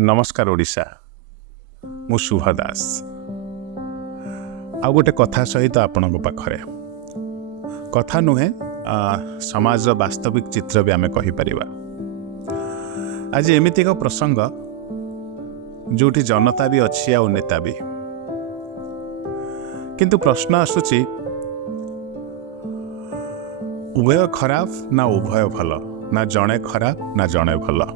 नमस्कार ओडिशा मु शुभ दास आउ गोटे कथा सहित आपण पाखरे कथा नुहे समाज वास्तविक चित्र भी आम कहीपर। आज एमती एक प्रसंग जो जनता भी अच्छी आ नेता भी, किंतु प्रश्न आसुची उभय खराब ना उभय भल, ना जड़े खराब ना जड़े भल।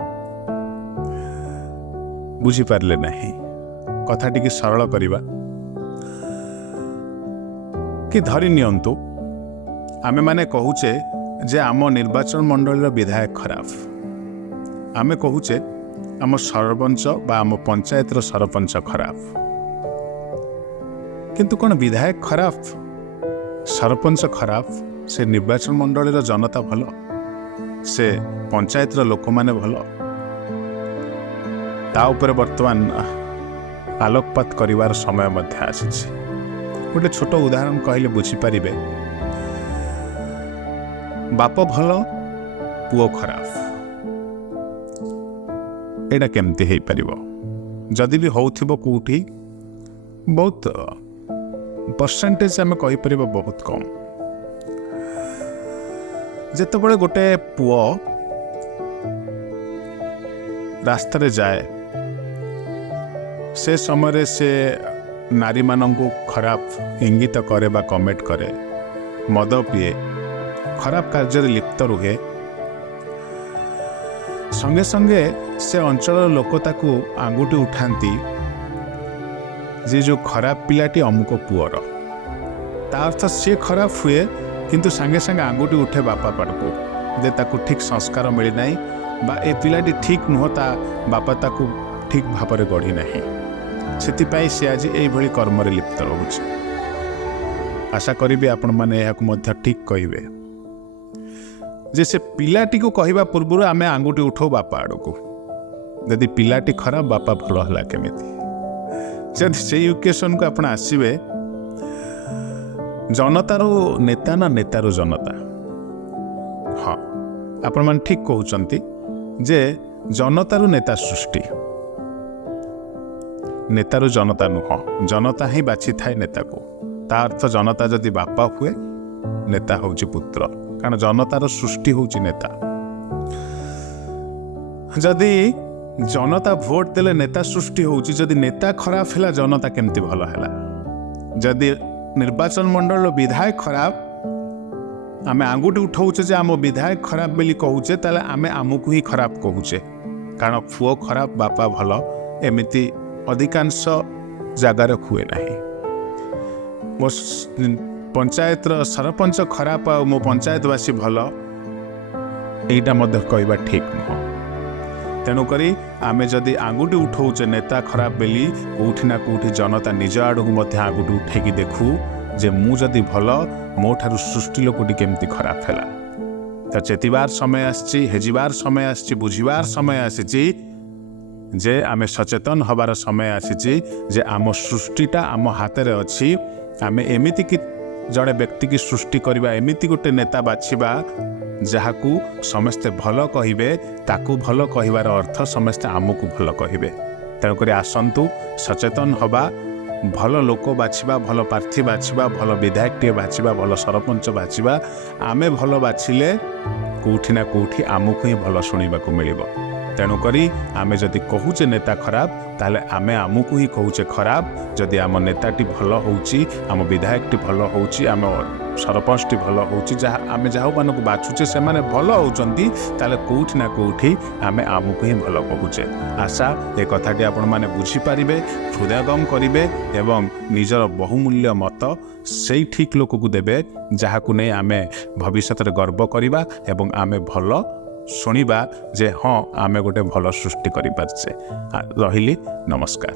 बुझीपारे ना कथा टी सरल करवा कि धरी नियंतु आमे माने कहूचे जे आम निर्वाचन मंडल विधायक खराब, आमे कहूचे आम सरपंच बा आम पंचायत सरपंच खराब। किंतु कौन विधायक खराब, सरपंच खराब, से निर्वाचन मंडल जनता भल, से पंचायत लोक माने भल? ता ऊपर वर्तमान आलोकपात करिवार समय मध्य आसीछि। गोटे छोट उदाहरण कहले बुझीपारे। बाप भल पुओ खराब, एटा केमती हो पार? जदि भी होउथिबो कोठी बहुत परसेंटेज आम कहीपर बहुत कम। जेतेबेले गोटे पुओ रास्ता रे जाए से समय से नारी मानंकु खराब इंगित करे बा कमेंट करे, मद पिए, खराब कार्य लिप्त रुहे, संगे संगे से अंचल लोक ताकू आंगुठी उठाती जे जो खराब पिलाटी अमुक पुअर, ता अर्थ सी खराब हुए किंतु संगे संगे आंगुठी उठे बापा पाटको जे ताकू ठीक संस्कार मिली नाही बा ए पिलाटी ठीक नुह, ता बापा ताकू ठीक भाव में गढ़ी नाही। सेतिपाई से आज यही कर्म लिप्त रोचे। आशा करी आपण मैंने ठीक कहे जे से पिलाटी को कहवा पूर्व आम आंगुठी उठाऊ बापा आड़ को। यदि पिलाटी खराब बापा भल है केमिति? जदि से ओकेशन को आप आसवे जनतार नेता ना नेतार जनता? हाँ, आपण मैंने ठीक कहते जे जनतार नेता सृष्टि, नेतारू जनता नुह। जनता ही बाछि थाए नेता को। ता अर्थ जनता जदि बापा हुए, नेता होउची पुत्र, कारण जनतार सृष्टि होउची नेता। जदि जनता भोट देले नेता सृष्टि होउची, जदि नेता खराब हैला जनता केमती भल हैला? जदि निर्वाचन मंडल विधायक खराब, आमे आंगुठी उठाउचे जे आम विधायक खराब बोली कहूचे, ताले आमे आमको ही खराब कहूचे, कारण पुओ खराब बापा भल एमिति अधिकांश जगार हुए ना। मो पंचायत सरपंच खराब आ मो पंचायतवासी भल, एटा मध्य कहवा ठीक नुह। तेणुक आमे जदि आंगुठी उठाउचे नेता खराब बेली, कोठी ना कोठी जनता निज आड़ को आंगुठी उठेकी देखू जे मु जदि भल, मो ठारू सृष्टि लोकटी केमती खराब हैला। तो चेतिबार समय आसी, हेजिबार समय आसी, बुझिबार समय आसी जे आमे सचेतन हबार समय आसी जे आम सृष्टिटा आम हाथ में अच्छी। आमे एमिति कि जड़े व्यक्ति की सृष्टि करवा, एमिति गोटे नेता बाछिबा जहाकू समस्ते भल कहिबे, ताकू भल कहिबार अर्थ समस्ते आमको भल कहिबे। तेणुक आसंतु सचेतन हबा, भल लोक बाछिबा, भल प्रार्थी बाछिबा, भल विधायक टे बाछिबा, भल सरपंच बाछिबा। आमे भल बाछिले कोठी ना कोठी आमको ही भल शुणिबाकू मिलिबो। तेणुक आमे जदि कहूचे नेता खराब, ताले आमे आमको ही कहूचे खराब। जदि आम नेताटी भल होउची, आम विधायकटी भल होउची, आम सरपंचटी भल होउची, जहाँ आमे जाहु मानक बाछुचे से माने भल होउचंती, ताले कोठी ना कोठी आमे आमको ही भल कहूचे। आशा ए कथाटी आपण माने बुझी पारिबे, हृदयगम करिबे एवं निजर बहुमूल्य मत सेई ठीक लोक को देबे, जहाकू नै आमे भविष्यत रे गर्व करिबा एवं आमे भल शुणिबा जे हाँ आमे गोटे भल सृष्टि करि पारछे। रहिली, नमस्कार।